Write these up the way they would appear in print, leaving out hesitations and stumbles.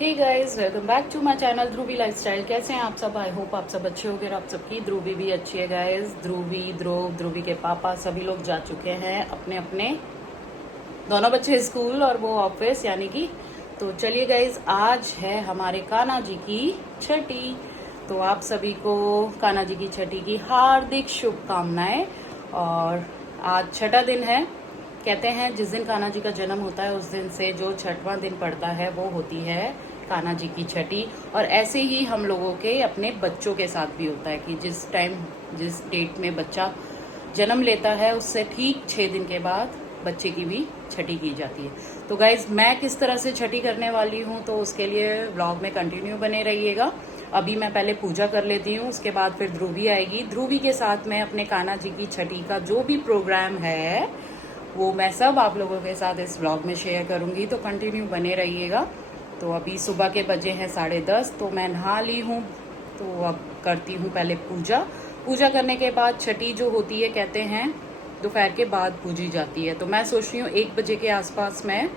Hey guys, welcome back to my channel Dhruvi lifestyle. कैसे हैं आप सब? आई होप आप सब अच्छे होंगे। आप सबकी ध्रुवी भी अच्छी है गाइस। ध्रुवी के पापा सभी लोग जा चुके हैं अपने अपने, दोनों बच्चे स्कूल और वो ऑफिस यानी कि। तो चलिए गाइस, आज है हमारे कान्हा जी की छठी। तो आप सभी को कान्हा जी की छठी की हार्दिक शुभकामनाएं। और आज छठा दिन है। कहते हैं जिस दिन कान्हा जी का जन्म होता है उस दिन से जो छठवां दिन पड़ता है वो होती है कान्हा जी की छठी। और ऐसे ही हम लोगों के अपने बच्चों के साथ भी होता है कि जिस टाइम जिस डेट में बच्चा जन्म लेता है उससे ठीक 6 दिन के बाद बच्चे की भी छठी की जाती है। तो गाइज, मैं किस तरह से छठी करने वाली हूँ तो उसके लिए व्लॉग में कंटिन्यू बने रहिएगा। अभी मैं पहले पूजा कर लेती हूँ, उसके बाद फिर ध्रुवी आएगी। ध्रुवी के साथ मैं अपने कान्हा जी की छठी का जो भी प्रोग्राम है वो मैं सब आप लोगों के साथ इस व्लॉग में शेयर करूंगी, तो कंटिन्यू बने रहिएगा। तो अभी सुबह के बजे हैं 10:30, तो मैं नहा ली हूँ। तो अब करती हूँ पहले पूजा। पूजा करने के बाद छठी जो होती है कहते हैं दोपहर के बाद पूजी जाती है। तो मैं सोच रही हूँ 1 बजे के आसपास मैं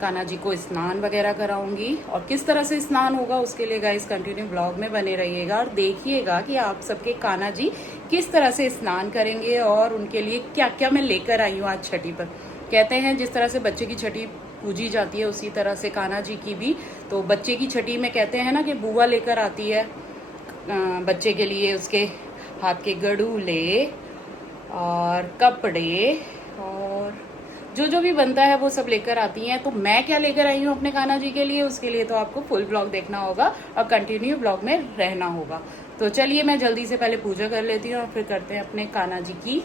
कान्हा जी को स्नान वगैरह कराऊंगी। और किस तरह से स्नान होगा उसके लिए गाइस कंटिन्यू ब्लॉग में बने रहिएगा और देखिएगा कि आप सबके कान्हा जी किस तरह से स्नान करेंगे और उनके लिए क्या क्या मैं लेकर आई हूँ आज छठी पर। कहते हैं जिस तरह से बच्चे की छठी पूजी जाती है उसी तरह से कान्हा जी की भी। तो बच्चे की छठी में कहते हैं ना कि बुआ लेकर आती है बच्चे के लिए उसके हाथ के गड़ूले और कपड़े और जो भी बनता है वो सब लेकर आती हैं। तो मैं क्या लेकर आई हूँ अपने कान्हा जी के लिए, उसके लिए तो आपको फुल ब्लॉग देखना होगा और कंटिन्यू ब्लॉग में रहना होगा। तो चलिए मैं जल्दी से पहले पूजा कर लेती हूँ और फिर करते हैं अपने कान्हा जी की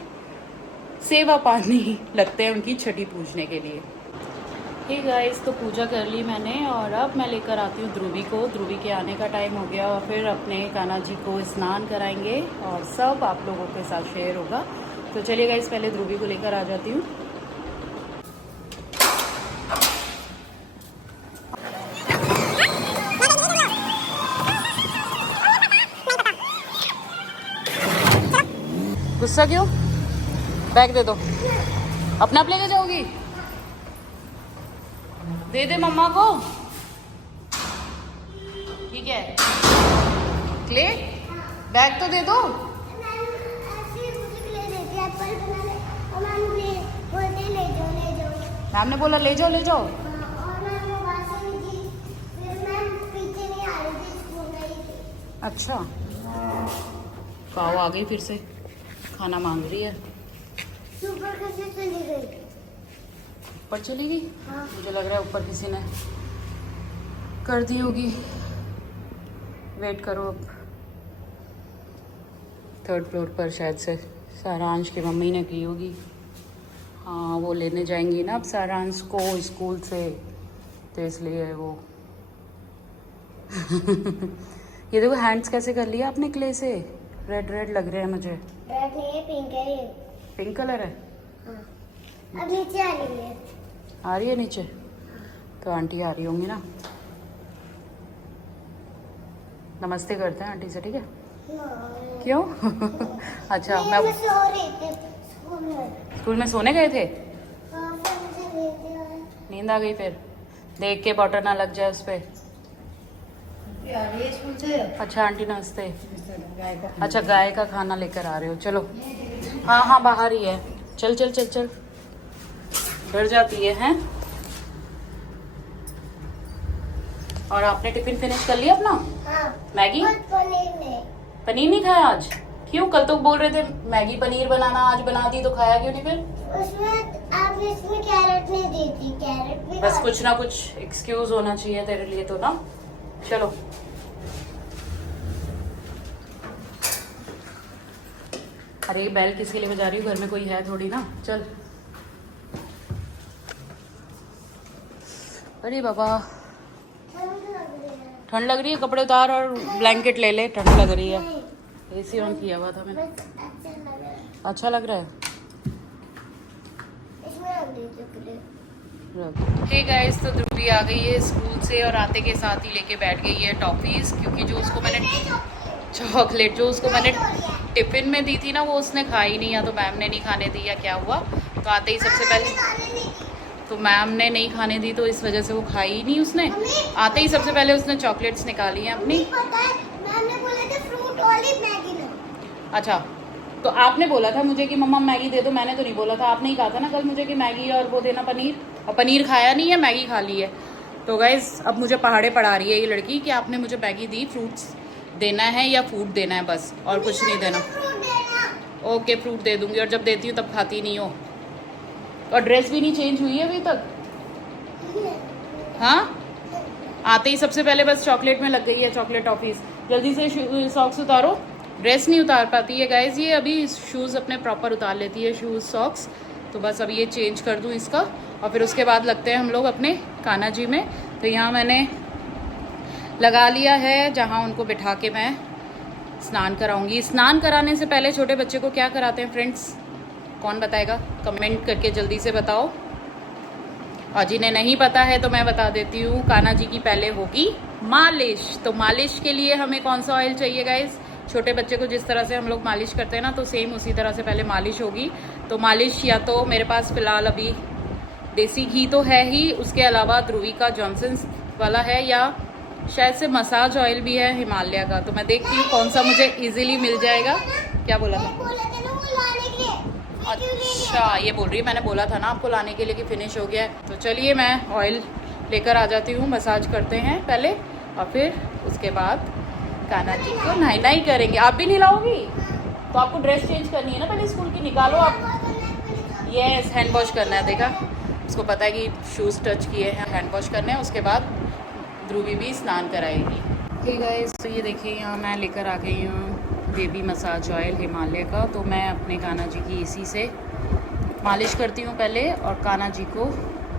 सेवा पानी, लगते हैं उनकी छठी पूजने के लिए। हे गाइस, तो पूजा कर ली मैंने और अब मैं लेकर आती हूँ ध्रुवी को। ध्रुवी के आने का टाइम हो गया और फिर अपने कान्हा जी को स्नान कराएंगे और सब आप लोगों के साथ शेयर होगा। तो चलिए गाइस, पहले ध्रुवी को लेकर आ जाती हूँ। गुस्सा क्यों? बैग दे दो। अपना आप लेके जाओगी? दे दे मम्मा को। ठीक है, क्ले बैग तो दे दो। मैम ने बोला ले जाओ ले जाओ। अच्छा, पाओ आ गई फिर से, खाना मांग रही है। ऊपर चली गई? हाँ। मुझे लग रहा है ऊपर किसी ने कर दी होगी। वेट करो, अब 3rd फ्लोर पर शायद से सारांश की मम्मी ने की होगी। हाँ, वो लेने जाएंगी ना अब सारांश को स्कूल से, तो इसलिए वो ये देखो हैंड्स कैसे कर लिया आपने क्ले से। रेड रेड लग रहे हैं मुझे। रेड नहीं है, पिंक है ये। पिंक कलर है। हाँ। अब नीचे आ रही है। आ रही है नीचे? तो आंटी आ रही होंगी ना। नमस्ते करते हैं आंटी से, ठीक है? क्यों? अच्छा, मैं सो रही थी स्कूल में सोने गए थे। हाँ, फिर मुझे नींद आ गई, फिर देख के बॉटल ना लग जाए उस पर। अच्छा आंटी नमस्ते। अच्छा, गाय का खाना लेकर आ रहे हो, चलो। हाँ हाँ, बाहर ही है। चल चल चल चल, डर जाती है हैं? और आपने टिफिन फिनिश कर लिया अपना? हाँ। मैगी? पनीर नहीं खाया आज? क्यों? कल तो बोल रहे थे मैगी पनीर बनाना, आज बना दी तो खाया क्यों नहीं फिर? उसमें आपने इसमें कैरेट नहीं दी थी। कैरेट भी बस कुछ ना कुछ एक्सक्यूज होना चाहिए तेरे लिए तो ना। चलो अरे बैल किसके लिए बजा रही हूँ? घर में कोई है थोड़ी ना। चल। अरे बाबा, ठंड लग रही है, कपड़े उतार और ब्लैंकेट ले ले, ठंड लग रही है। एसी ऑन किया हुआ था मैंने। अच्छा लग रहा है। हे गाइस, तो ध्रुवी आ गई है स्कूल से और आते के साथ ही लेके बैठ गई है टॉफीज, क्योंकि जो उसको मैंने चॉकलेट जो उसको मैंने टिफिन में दी थी ना वो उसने खाई नहीं, या तो मैम ने नहीं खाने दी या क्या हुआ। तो आते ही सबसे पहले तो मैम ने नहीं खाने दी तो इस वजह से वो खाई ही नहीं उसने। आते ही सबसे पहले उसने चॉकलेट्स निकाली हैं अपनी। पता है मैम ने बोला था फ्रूट वाली मैगी लो। अच्छा, तो आपने बोला था मुझे कि मम्मा मैगी दे दो, मैंने तो नहीं बोला था। आपने ही कहा था ना कल मुझे कि मैगी और वो देना पनीर, और पनीर खाया नहीं है, मैगी खा ली है। तो गाइस अब मुझे पहाड़े पढ़ा रही है ये लड़की कि आपने मुझे मैगी दी, फ्रूट्स देना है या फूड देना है, बस और कुछ नहीं देना। फ्रूट देना। ओके फ्रूट दे दूंगी, और जब देती हूँ तब खाती नहीं हो। और ड्रेस भी नहीं चेंज हुई है अभी तक। हाँ, आते ही सबसे पहले बस चॉकलेट में लग गई है, चॉकलेट टॉफीज। जल्दी से सॉक्स उतारो, ड्रेस नहीं उतार पाती है गाइज ये। अभी शूज़ अपने प्रॉपर उतार लेती है, शूज़ सॉक्स। तो बस अब ये चेंज कर दूँ इसका, और फिर उसके बाद लगते हैं हम लोग अपने कान्हा जी में। तो यहाँ मैंने लगा लिया है जहाँ उनको बिठा के मैं स्नान कराऊंगी। स्नान कराने से पहले छोटे बच्चे को क्या कराते हैं फ्रेंड्स, कौन बताएगा? कमेंट करके जल्दी से बताओ। और जिन्हें नहीं पता है तो मैं बता देती हूँ, कान्हा जी की पहले होगी मालिश। तो मालिश के लिए हमें कौन सा ऑयल चाहिए गाइज? छोटे बच्चे को जिस तरह से हम लोग मालिश करते हैं ना, तो सेम उसी तरह से पहले मालिश होगी। तो मालिश या तो मेरे पास फ़िलहाल अभी देसी घी तो है ही, उसके अलावा ध्रुवी का जॉनसन्स वाला है, या शायद से मसाज ऑयल भी है हिमालय का। तो मैं देखती हूँ कौन सा मुझे इजीली मिल जाएगा। क्या बोला था? अच्छा, ये बोल रही है मैंने बोला था ना आपको लाने के लिए कि फिनिश हो गया है। तो चलिए मैं ऑयल लेकर आ जाती हूँ, मसाज करते हैं पहले, और फिर उसके बाद कान्हा जी को नहाई करेंगे। आप भी नहीं लाओगी? तो आपको ड्रेस चेंज करनी है ना पहले स्कूल की, निकालो आप। यस, हैंड वॉश करना है। देखा, उसको पता है कि शूज़ टच किए हैं, हैंड वॉश करने हैं। उसके बाद ध्रुवी भी स्नान कराएगी। ठीक है, तो ये देखिए यहाँ मैं लेकर आ गई हूँ बेबी मसाज ऑयल हिमालय का। तो मैं अपने कान्हा जी की इसी से मालिश करती हूँ पहले, और कान्हा जी को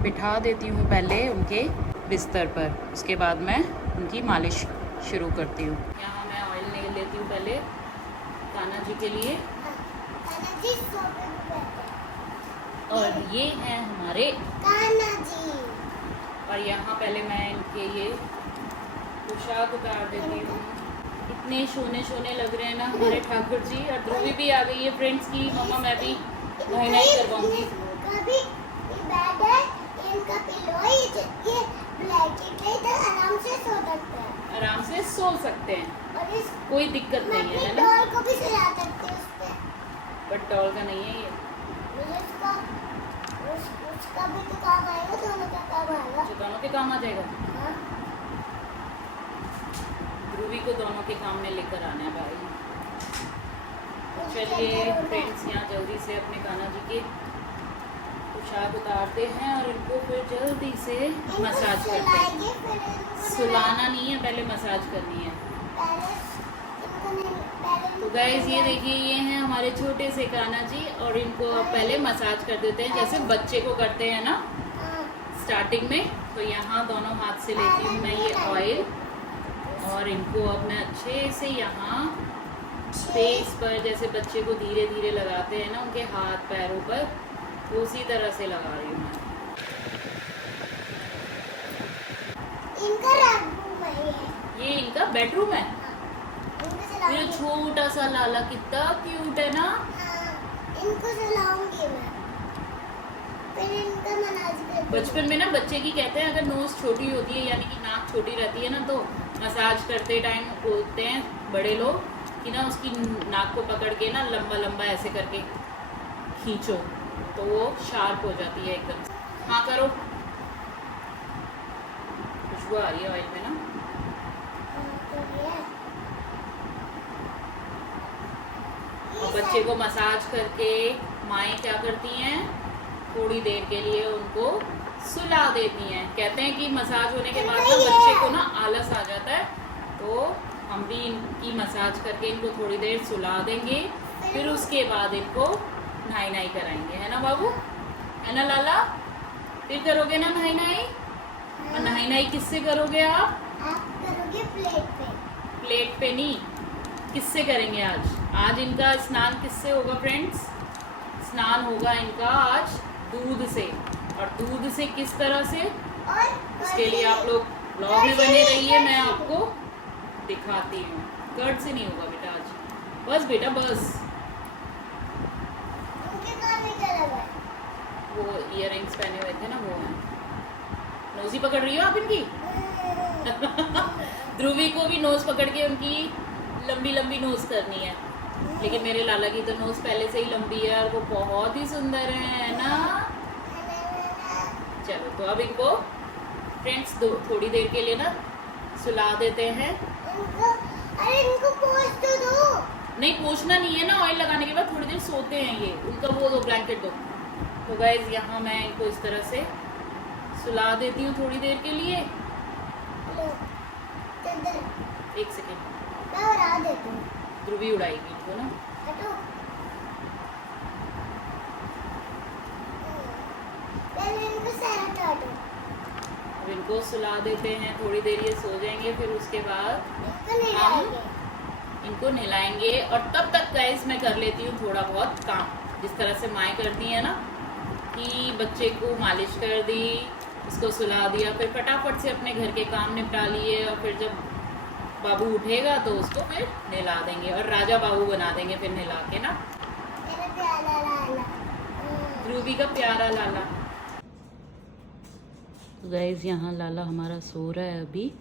बिठा देती हूँ पहले उनके बिस्तर पर। उसके बाद मैं उनकी मालिश शुरू करती हूँ। यहाँ मैं ऑयल ले लेती हूँ पहले कान्हा जी के लिए। और ये हैं हमारे कान्हा जी। और यहाँ पहले मैं इनके ये पोशाक उतार देती हूँ। इतने सोने लग रहे हैं ना हमारे ठाकुर जी। और ध्रुवी भी आ गई है फ्रेंड्स की, मम्मा मैं भी नहीं करवाऊंगी। कभी ये बेड है, इनका पिलो है, ये ब्लैंकेट है, इधर आराम से सो सकते हैं। आराम से सो सकते हैं, और इस कोई दिक्कत नहीं है ना। डॉल को भी सुला सकते हैं उस पे। बट डॉल का नहीं है ये, मुझे उसका भी तो काम आएगा, दोनों का काम आएगा। जो दोनों के काम आ जाएगा। हाँ? ध्रुवी को दोनों के काम में लेकर आना है भाई। चलिए फ्रेंड्स, यहाँ जल्दी से अपने कान्हा जी के पोशाक उतारते हैं और इनको फिर जल्दी से मसाज करते हैं। सुलाना नहीं है, पहले मसाज करनी है। तो गाइस ये देखिए, ये हैं हमारे छोटे से कान्हा जी, और इनको अब पहले मसाज कर देते हैं जैसे बच्चे को करते हैं ना स्टार्टिंग में। तो यहाँ दोनों हाथ से लेती हूँ मैं ये ऑयल, और इनको अब मैं अच्छे से यहाँ फेस पर, जैसे बच्चे को धीरे धीरे लगाते हैं ना उनके हाथ पैरों पर, तो उसी तरह से लगा रही हूँ मैं। इनका रूम है ये इनका बेडरूम है। इनको ये छोटा सा लाला कितना क्यूट है ना। इनको सुलाऊंगी मैं, फिर इनका मसाज करती। बचपन में ना बच्चे की कहते हैं अगर नोज छोटी होती है, यानी कि नाक छोटी रहती है ना, तो मसाज करते टाइम बोलते हैं बड़े लोग कि ना उसकी नाक को पकड़ के ना लंबा लंबा ऐसे करके खींचो, तो वो शार्प हो जाती है एकदम से। हाँ करो, खुशबू आ रही है ऑयल में ना। और बच्चे को मसाज करके माएँ क्या करती हैं, थोड़ी देर के लिए उनको सुला देती हैं। कहते हैं कि मसाज होने के बाद ना बच्चे को ना आलस आ जाता है, तो हम भी इनकी मसाज करके इनको थोड़ी देर सुला देंगे, फिर उसके बाद इनको नहाई कराएंगे, है ना बाबू, है ना लाला? फिर करोगे ना नहाई? और नहाई किससे करोगे आप? करोगे प्लेट पे। प्लेट पे नहीं, किससे करेंगे आज? आज इनका स्नान किससे होगा फ्रेंड्स? स्नान होगा इनका आज दूध से। और दूध से किस तरह से, उसके लिए आप लोग ब्लॉग में बने रहिए, मैं आपको दिखाती हूँ। कर्ड से नहीं होगा बेटा आज, बस बेटा बस। वो इयररिंग्स पहने हुए थे ना, वो है। नोजी पकड़ रही हो आप इनकी? ध्रुवी को भी नोज पकड़ के उनकी लंबी लंबी नोज करनी है, लेकिन मेरे लाला की तो नोज पहले से ही लंबी है और वो बहुत ही सुंदर है ना। चलो तो अब इनको फ्रेंड्स थोड़ी देर के लिए ना सुला देते हैं। अरे इनको पोंछ तो दो। नहीं पोंछना नहीं है ना, ऑयल लगाने के बाद थोड़ी देर सोते हैं ये, उनका वो दो ब्लैंकेट दो। तो गाइज यहाँ मैं इनको इस तरह से सुला देती हूँ थोड़ी देर के लिए। एक सेकेंड, मैं उड़ा देती हूँ। ध्रुवी उड़ाएगी इनको ना। हटो। पहले इनको सर हटाओ। अब इनको सुला देते हैं, थोड़ी देर ये सो जाएंगे, फिर उसके बाद इसको नहीं डालेंगे। इनको नहलाएंगे। और तब तक गाइस मैं कर लेती हूँ थोड़ा बहुत काम, जिस तरह से माएँ करती है ना, कि बच्चे को मालिश कर दी, उसको सुला दिया, फिर फटाफट से अपने घर के काम निपटा लिए, और फिर जब बाबू उठेगा तो उसको फिर नहला देंगे और राजा बाबू बना देंगे फिर नहला के ना। मेरा प्यारा लाला। ध्रुवी का प्यारा लाला। गाइस यहाँ लाला हमारा सो रहा है अभी।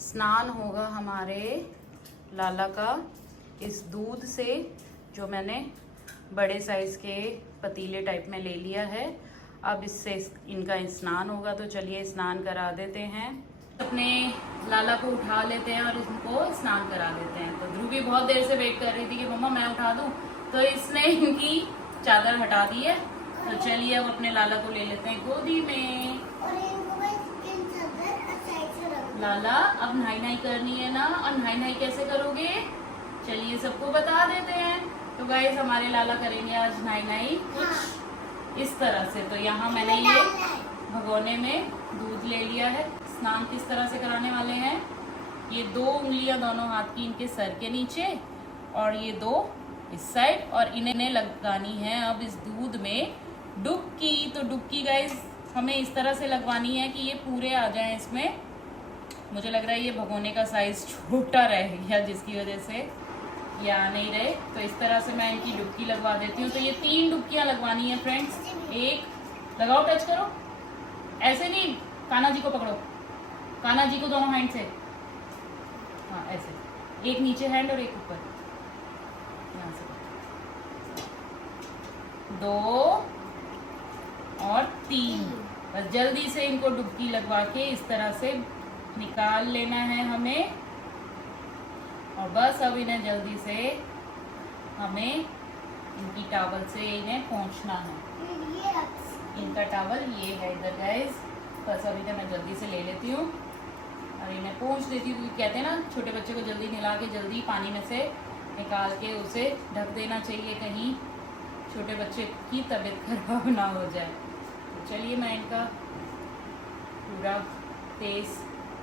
स्नान होगा हमारे लाला का इस दूध से, जो मैंने बड़े साइज के पतीले टाइप में ले लिया है। अब इससे इनका स्नान होगा, तो चलिए स्नान करा देते हैं। अपने लाला को उठा लेते हैं और इनको स्नान करा देते हैं। तो ध्रुवी बहुत देर से वेट कर रही थी कि मम्मा मैं उठा दूं, तो इसने इनकी चादर हटा दी है। तो चलिए अब अपने लाला को ले लेते हैं गोदी में। और इनको बस इन चादर साइड से रख दो। लाला अब नहाई नहाई करनी है ना, और नहाई नहाई कैसे करोगे, चलिए सबको बता देते हैं। तो गाइस हमारे लाला करेंगे आज नहाई नहाई इस तरह से। तो यहाँ मैंने ये भगोने में दूध ले लिया है। स्नान किस तरह से कराने वाले हैं, ये 2 उंगलियां दोनों हाथ की इनके सर के नीचे, और ये 2 इस साइड, और इन्हें लगानी है अब इस दूध में डुबकी। तो डुबकी गाइस हमें इस तरह से लगवानी है कि ये पूरे आ जाएं इसमें। मुझे लग रहा है ये भगोने का साइज छोटा रह गया, जिसकी वजह से ये आ नहीं रहे। तो इस तरह से मैं इनकी डुबकी लगवा देती हूँ। तो ये 3 डुबकियाँ लगवानी है फ्रेंड्स। एक लगाओ, टच करो, ऐसे नहीं, कान्हा जी को पकड़ो, कान्हा जी को दोनों हैंड से, हाँ ऐसे, एक नीचे हैंड और एक ऊपर, यहाँ से 2 और 3। बस जल्दी से इनको डुबकी लगवा के इस तरह से निकाल लेना है हमें। और बस अब इन्हें जल्दी से हमें इनकी टॉवल से इन्हें पोंछना है। इनका टॉवल ये है इधर गाइस। बस अब इन्हें मैं जल्दी से ले लेती हूँ और इन्हें पोंछ देती हूँ। कहते हैं ना छोटे बच्चे को जल्दी नहला के जल्दी पानी में से निकाल के उसे ढक देना चाहिए, कहीं छोटे बच्चे की तबीयत खराब ना हो जाए। तो चलिए मैं इनका पूरा फेस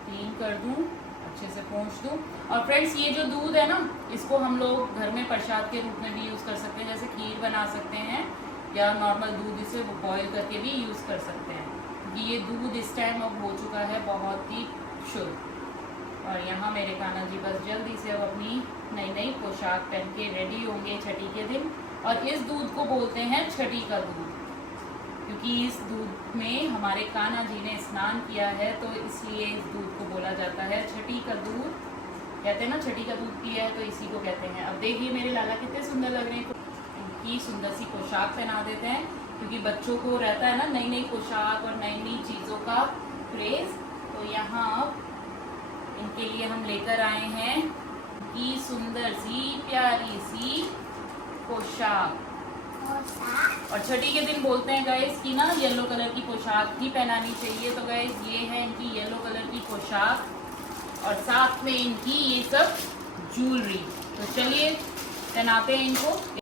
क्लीन कर दूँ, अच्छे से पोंछ दूँ। और फ्रेंड्स ये जो दूध है ना, इसको हम लोग घर में प्रसाद के रूप में भी यूज़ कर सकते हैं, जैसे खीर बना सकते हैं, या नॉर्मल दूध इसे बॉईल करके भी यूज़ कर सकते हैं। क्योंकि ये दूध इस टाइम अब हो चुका है बहुत ही शुद्ध। और यहाँ मेरे कान्हा जी बस जल्दी से अब अपनी नई नई पोशाक पहन के रेडी होंगे छठी के दिन। और इस दूध को बोलते हैं छठी का दूध, क्योंकि इस दूध में हमारे कान्हा जी ने स्नान किया है, तो इसलिए इस दूध को बोला जाता है छठी का दूध। कहते हैं ना छठी का दूध पिया है, तो इसी को कहते हैं। अब देखिए मेरे लाला कितने सुंदर लग रहे हैं, इनकी सुंदर सी पोशाक पहना देते हैं, क्योंकि बच्चों को रहता है ना नई नई पोशाक और नई नई चीज़ों का क्रेज। तो यहाँ इनके लिए हम लेकर आए हैं की सुंदर सी प्यारी सी पोशाक। और छठी के दिन बोलते हैं गाइस कि ना येलो कलर की पोशाक ही पहनानी चाहिए। तो गाइस ये है इनकी येलो कलर की पोशाक, और साथ में इनकी ये सब ज्वेलरी। तो चलिए पहनाते हैं इनको।